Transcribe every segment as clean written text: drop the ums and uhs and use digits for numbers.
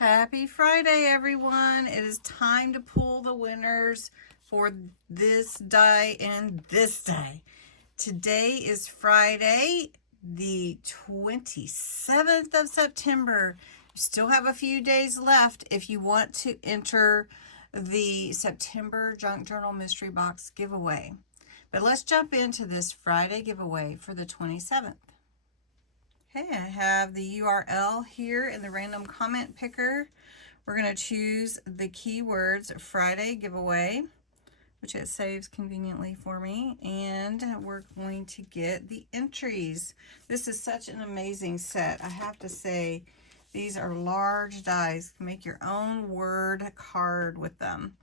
Happy Friday, everyone. It is time to pull the winners for this day and this day. Today is Friday, the 27th of September. You still have a few days left if you want to enter the September Junk Journal Mystery Box giveaway. But let's jump into this Friday giveaway for the 27th. Okay, I have the URL here in the random comment picker. We're going to choose the keywords Friday giveaway, which it saves conveniently for me, and we're going to get the entries. This is such an amazing set. I have to say, these are large dies. Make your own word card with them.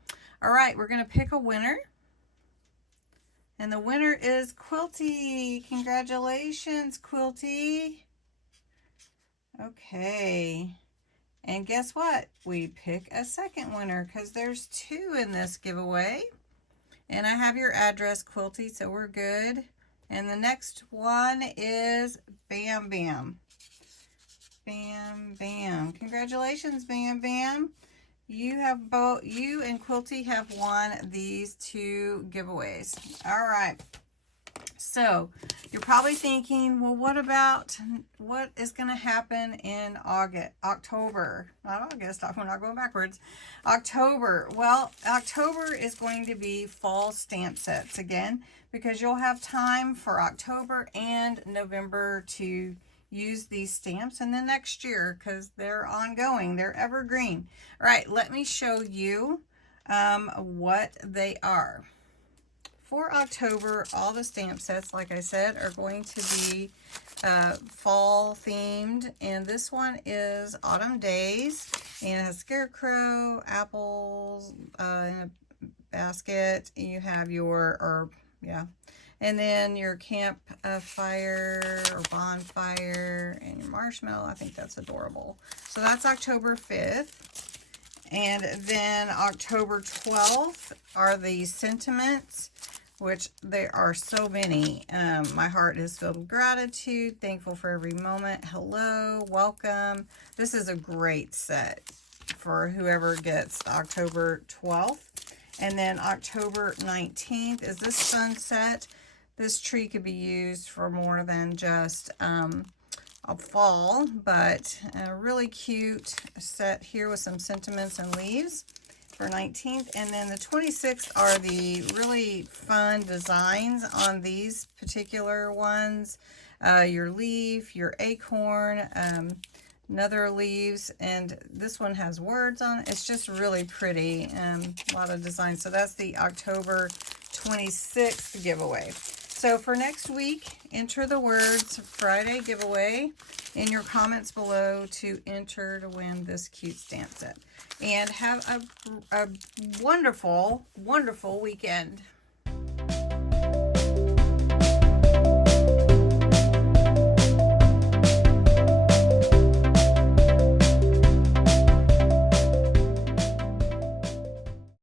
All right, we're going to pick a winner. And the winner is Quilty. Congratulations, Quilty. Okay, and guess what? We pick a second winner because there's two in this giveaway. And I have your address, Quilty, so we're good. And the next one is Bam Bam. Bam Bam. Congratulations, Bam Bam. You and Quilty have won these two giveaways. All right. So you're probably thinking, well, what is going to happen in October? Not August, we're not going backwards. October. Well, October is going to be fall stamp sets again, because you'll have time for October and November to use these stamps, and then next year, because they're ongoing, they're evergreen. All right, let me show you what they are. For October, all the stamp sets, like I said, are going to be fall themed. And this one is Autumn Days. And it has scarecrow, apples in a basket. You have and then your camp fire or bonfire and your marshmallow. I think that's adorable. So that's October 5th. And then October 12th are the sentiments, which there are so many. My heart is filled with gratitude, thankful for every moment, hello, welcome. This is a great set for whoever gets October 12th. And then October 19th is this sunset. This tree could be used for more than just a fall, but a really cute set here with some sentiments and leaves for 19th. And then the 26th are the really fun designs on these particular ones. Your leaf, your acorn, another leaves, and this one has words on it. It's just really pretty, a lot of designs. So that's the October 26th giveaway. So for next week, enter the words Friday giveaway in your comments below to enter to win this cute stamp set. And have a wonderful, wonderful weekend.